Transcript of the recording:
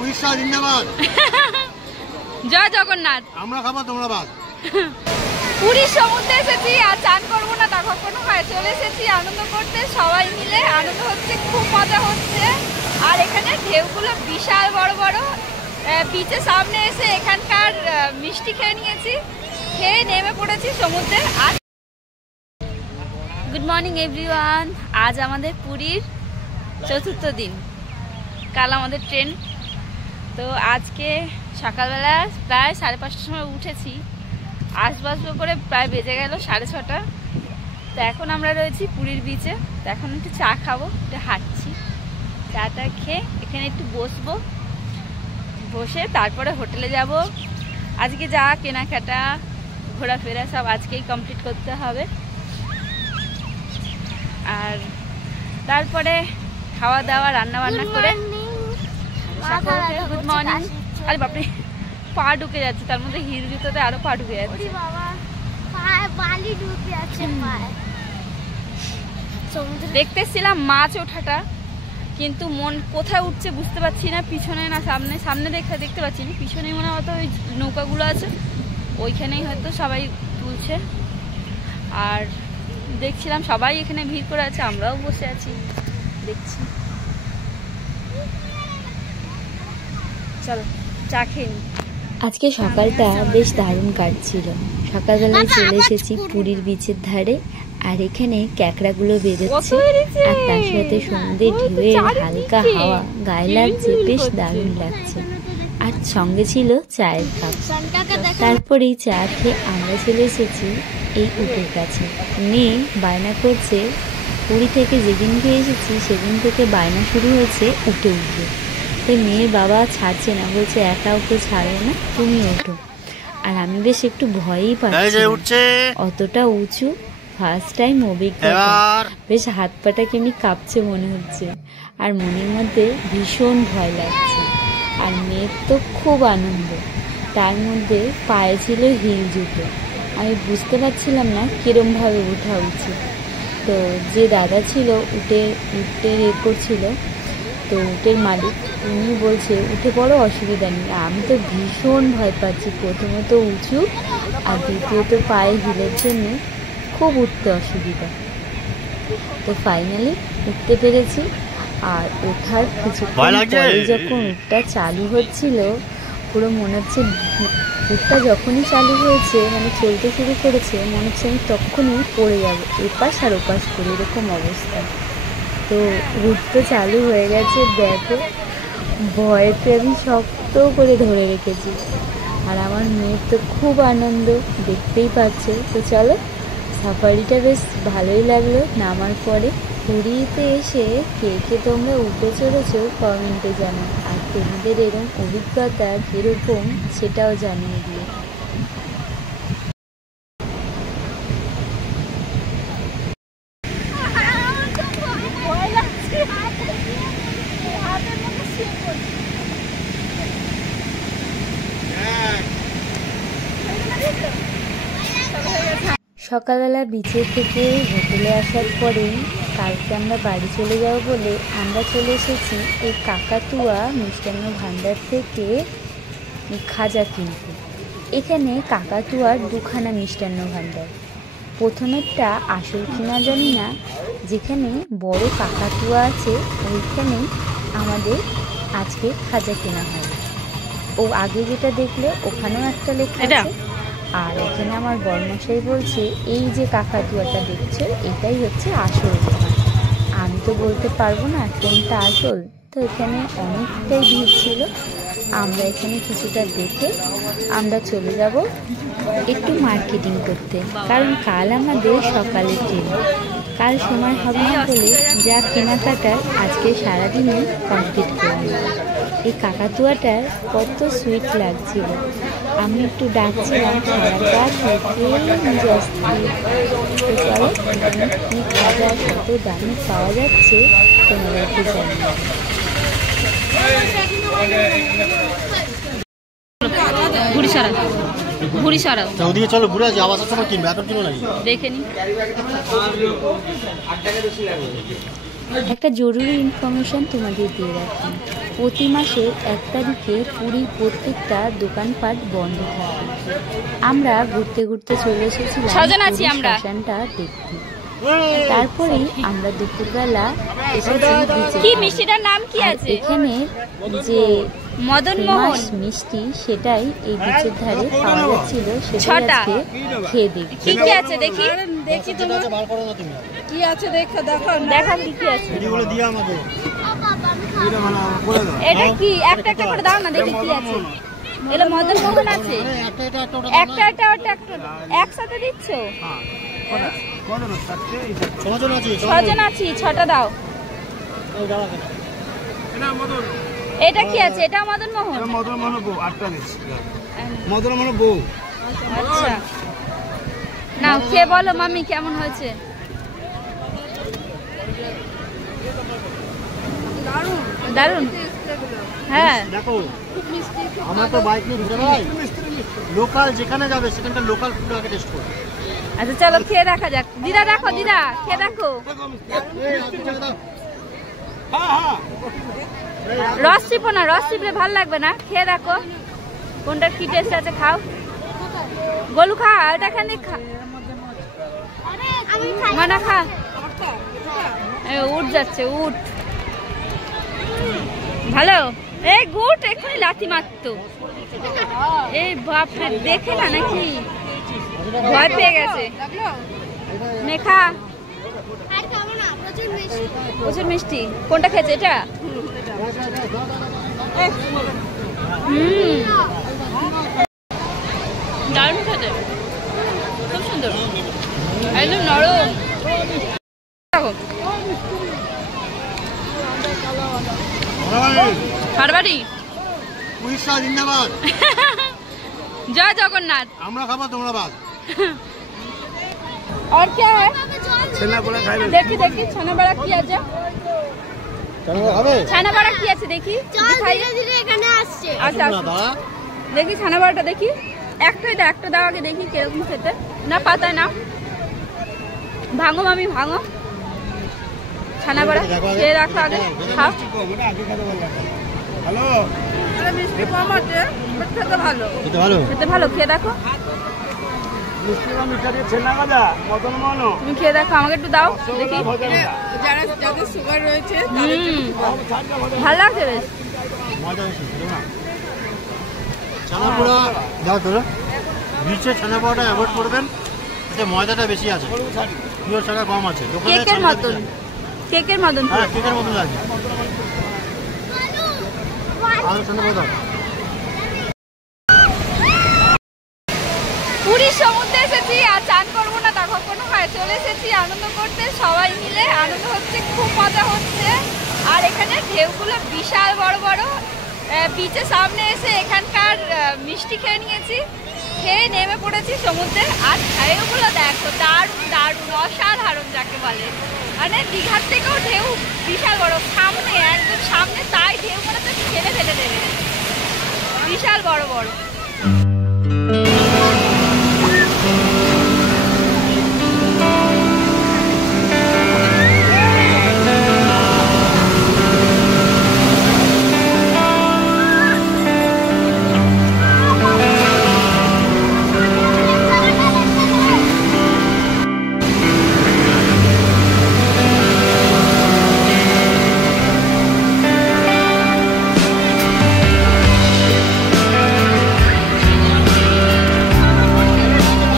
উড়িষ্যা জিন্দাবাদ। জয় জগন্নাথ। আমরা খাবো তোমরা বাদ। পুরীর সমুদ্রে এসেছি আর চান করবো না তা কখনো হয়, চলে এসেছি আনন্দ করতে, সবাই মিলে আনন্দ হচ্ছে, খুব মজা হচ্ছে। আর এখানে ঢেউগুলো বিশাল বড় বড়। বিচের সামনে এসে এখানকার মিষ্টি খেয়ে নিয়েছি, খেয়ে নেমে পড়েছি সমুদ্রে। আর গুড মর্নিং এভরিওয়ান, আজ আমাদের পুরীর চতুর্থ দিন, কাল আমাদের ট্রেন। তো আজকে সকালবেলা প্রায় 5:30টার সময় উঠেছি, আসবো করে প্রায় বেজে গেল 6:30। তো এখন আমরা রয়েছি পুরীর বিচে। তো এখন একটু চা খাবো, একটু হাঁটছি, চাটা খেয়ে এখানে একটু বসে তারপরে হোটেলে যাব। আজকে যা কেনাকাটা ঘোরাফেরা সব আজকেই কমপ্লিট করতে হবে। আর তারপরে খাওয়া দাওয়া রান্না বান্না করে। Good morning. আরে বাপরে, পা ঢুকে যাচ্ছে, তার মধ্যে হিল জুতোতে আরো পা ঢুকে যাচ্ছে। দেখতেছিলাম মাছ ওঠাটা, কিন্তু মন কোথায় উঠছে বুঝতে পারছি না, পিছনে না সামনে দেখতে পাচ্ছি না, পিছনে মনে হয়তো ওই নৌকাগুলো আছে, ওইখানেই হয়তো সবাই তুলছে। আর দেখছিলাম সবাই এখানে ভিড় করে আছে, আমরাও বসে আছি দেখছি। চলো চা খেয়ে নিই। আজকে সকালটা বেশ দারুণ কাটছিল। সকালবেলায় চলে এসেছি পুরীর বিচের ধারে, আর এখানে ক্যাকড়াগুলো বেরোচ্ছে, আর তার সাথে সমুদ্রের ঢেউয়ের হালকা হাওয়া গায়ে লাগছে, বেশ দারুণ লাগছে। আর সঙ্গে ছিল চায়ের কাপ। তারপরেই চা খেয়ে আমরা চলে এসেছি এই উটের কাছে। মেয়ে বায়না করছে, পুরী থেকে যেদিনকে এসেছি সেদিন থেকে বায়না শুরু হয়েছে উঠে উঠে। তাই মেয়ের বাবা ছাড়ছে না, বলছে একা ওকে ছাড়বে না, তুমি ওঠো। আর আমি বেশ একটু ভয়ই পাচ্ছি, অতটা উঁচু ফার্স্ট টাইম অভিজ্ঞতা, বেশ হাত পাটা কেমনি কাঁপছে মনে হচ্ছে, আর মনের মধ্যে ভীষণ ভয় লাগছে। আর মেয়ের তো খুব আনন্দ, তার মধ্যে পায়ে ছিল হিল জুতো। আমি বুঝতে পারছিলাম না কিরমভাবে ওঠা উচিত। তো যে দাদা ছিল উটের করছিল, তো উটের মালিক, উনি বলছে উঠে পড়ো, অসুবিধা নেই। আমি তো ভীষণ ভয় পাচ্ছি, প্রথমত উঁচু, আর দ্বিতীয়ত পায়ে হিলের জন্য খুব উঠতে অসুবিধা। তো ফাইনালি উঠতে পেরেছি। আর ওঠার কিছুক্ষণ পরে যখন উটটা চালু হচ্ছিল, পুরো মনে হচ্ছে উটটা যখনই চালু হয়েছে, মানে চলতে শুরু করেছে, মনে হচ্ছে আমি তখনই পড়ে যাবো, এপাশ আর ওপাশ করে, এরকম অবস্থা। তো উট তো চালু হয়ে গেছে, দেখো ভয়েতে আমি শক্ত করে ধরে রেখেছি। আর আমার মেয়ের তো খুব আনন্দ, দেখতেই পাচ্ছে। তো চলো, সাফারিটা বেশ ভালোই লাগলো নামার পরে। পুরীতে এসে কে কে তোমরা উঠে চড়েছো কমেন্টে জানাও, আর তোমাদের এরকম অভিজ্ঞতা কীরকম সেটাও জানিয়ে দিও। সকালবেলা বিচের থেকে হোটেলে আসার পরেই কালকে আমরা বাড়ি চলে যাব বলে আমরা চলে এসেছি এই কাকাতুয়া মিষ্টান্ন ভাণ্ডার থেকে খাজা কিনতে। এখানে কাকাতুয়ার দুখানা মিষ্টান্ন ভাণ্ডার। প্রথমেরটা আসল কিনা জানি না, যেখানে বড় কাকাতুয়া আছে ওইখানে আমাদের আজকে খাজা কেনা হয়। ও আগে যেটা দেখলে ওখানেও একটা লেখা আছে। আর এখানে আমার বড়মশাই বলছে এই যে কাকাতুয়াটা দেখছো এটাই হচ্ছে আসল। আমি তো বলতে পারবো না কোনটা আসল। তো এখানে অনেকটাই ভিড় ছিল। আমরা এখানে কিছুটা দেখে আমরা চলে যাব একটু মার্কেটিং করতে, কারণ কাল আমাদের সকালের ট্রেন। কাল সময় হবে না বলে যা কেনাকাটার আজকে সারাদিনে কমপ্লিট করে নেব। এই কাকাতুয়াটার কত সুইট লাগছিল, আমি একটু ডাকছিলাম সারাটা থেকে নিয়ে আসছি। চলো এখানে কী খাজা কত দামে পাওয়া যাচ্ছে তোমাদেরকে জানিয়ে। ঘুরি সরাও, ওদিকে চলো, ঘুরে আসি, আবার সময় কিনবে, এখন কিনো নাকি দেখে নি। একটা জরুরি ইনফরমেশন তোমাদের দিয়ে রাখি, প্রতি মাসের 1 তারিখে পুরীর প্রত্যেকটা দোকানপাট বন্ধ থাকে। আমরা ঘুরতে ঘুরতে চলে এসেছিলাম শ্মশানটা দেখতে। তারপরেই আমরা দুপুরবেলা এসেছি বিচে। কি মিষ্টিটার নাম কি আছে? এখানে যে মদন মোহন মিষ্টি সেটাই এই বিচের ধারে পাওয়া যাচ্ছিল, সেটা আজকে খেয়ে দেখি। কি কি আছে দেখি। দেখি তোমার বার করো না তুমি। কি আছে দেখো দেখা কি কি আছে। এগুলো দিয়ে আমাকে এটা মানে বলে দাও। এটা কি একটা একটা করে দাও না দেখি কি আছে। এলো মদন মোহন আছে। একটা এটা একটা ওটা একটা একসাথে দিচ্ছ? হ্যাঁ কোনটা সাথে ছজন আছে। ছজন আছি, 6টা দাও। এই দাও এটা মদন। এটা কি আছে? এটা মদন মোহন। এটা মদন মোহন বউ 8টা দিচ্ছি। মদন মোহন বউ। আচ্ছা নাও খেয়ে বলো মাম্মি কেমন হয়েছে। দারুন। হ্যাঁ দেখো আমরা তো বাইক নিয়ে ঘুরে বেড়াই, লোকাল যেখানে যাবে সেখানটা লোকাল ফুড আগে টেস্ট করো। আচ্ছা চলো খেয়ে দেখা যাক। দিদা দেখো, দিদা খেয়ে দেখো। রস চিপো না, রস চিপলে ভাল লাগবে না। খেয়ে দেখো কোনটার কি টেস্ট আছে। খাও গোলু, খা এটা খান খা মানা খা। উঠ যাচ্ছে উঠ। ভালো। এই গুট এক্ষুনি লাথি মারতো। এই বাপরে দেখে না নাকি ভয় পেয়ে গেছে। নে খা। প্রচুর মিষ্টি। কোনটা খেয়েছে এটা? দারুণ খেতে, খুব সুন্দর, একদম নরম। হারবাড়ি উড়িষ্যা জিন্দাবাদ। জয় জগন্নাথ। আমরা খাবো তোমরা বাদ। और क्या है? ছেনা বড়া খাইবে। দেখি দেখি ছানা বড়া কি আছে। তোমরা খাবে? ছানা বড়া কি আছে দেখি। ধীরে ধীরে এখানে আসছে। আচ্ছা দেখি ছানা বড়াটা দেখি। একটা দাও আগে দেখি কিরকম খেতে। না পাতায় না, ভাঙো মামি ভাঙো। ছানা বড়া খেয়ে রাখো আগে। খাও। হ্যালো মিষ্টি কম আছে, খেতে ভালো। খেতে ভালো, খেতে ভালো, খেয়ে দেখো। মিষ্টি বা মিঠা দিয়ে ছেনা ভাজা মদন মোহন। তুমি খেয়ে দেখো, আমাকে একটু দাও দেখি। যাদের সুগার রয়েছে ভালো লাগছে বেশ। মজা হয়েছে না? ছানা পোড়া দাও তোরা। বিচে ছানা পোড়াটা অ্যাভয়েড করবেন, এতে ময়দাটা বেশি আছে, পিওর ছানা কম আছে। কেকের মতন, কেকের মতন। হ্যাঁ কেকের মতন লাগে। আর ছানা পোড়া দাও। পুরীর সমুদ্রে এসেছি আর চান করবো না তা কখনো হয়। চলে এসেছি আনন্দ করতে, সবাই মিলে আনন্দ হচ্ছে, খুব মজা হচ্ছে। আর এখানে ঢেউগুলো বিশাল বড় বড়। বিচের সামনে এসে এখানকার মিষ্টি খেয়ে নিয়েছি, খেয়ে নেমে পড়েছি সমুদ্রে। আর ঢেউগুলো দেখো, দারুণ দারুণ অসাধারণ যাকে বলে। মানে দীঘার থেকেও ঢেউ বিশাল বড়, সামনে একদম সামনে, তাই ঢেউ মানে তো ঠেলে ফেলে দেবে, বিশাল বড় বড়।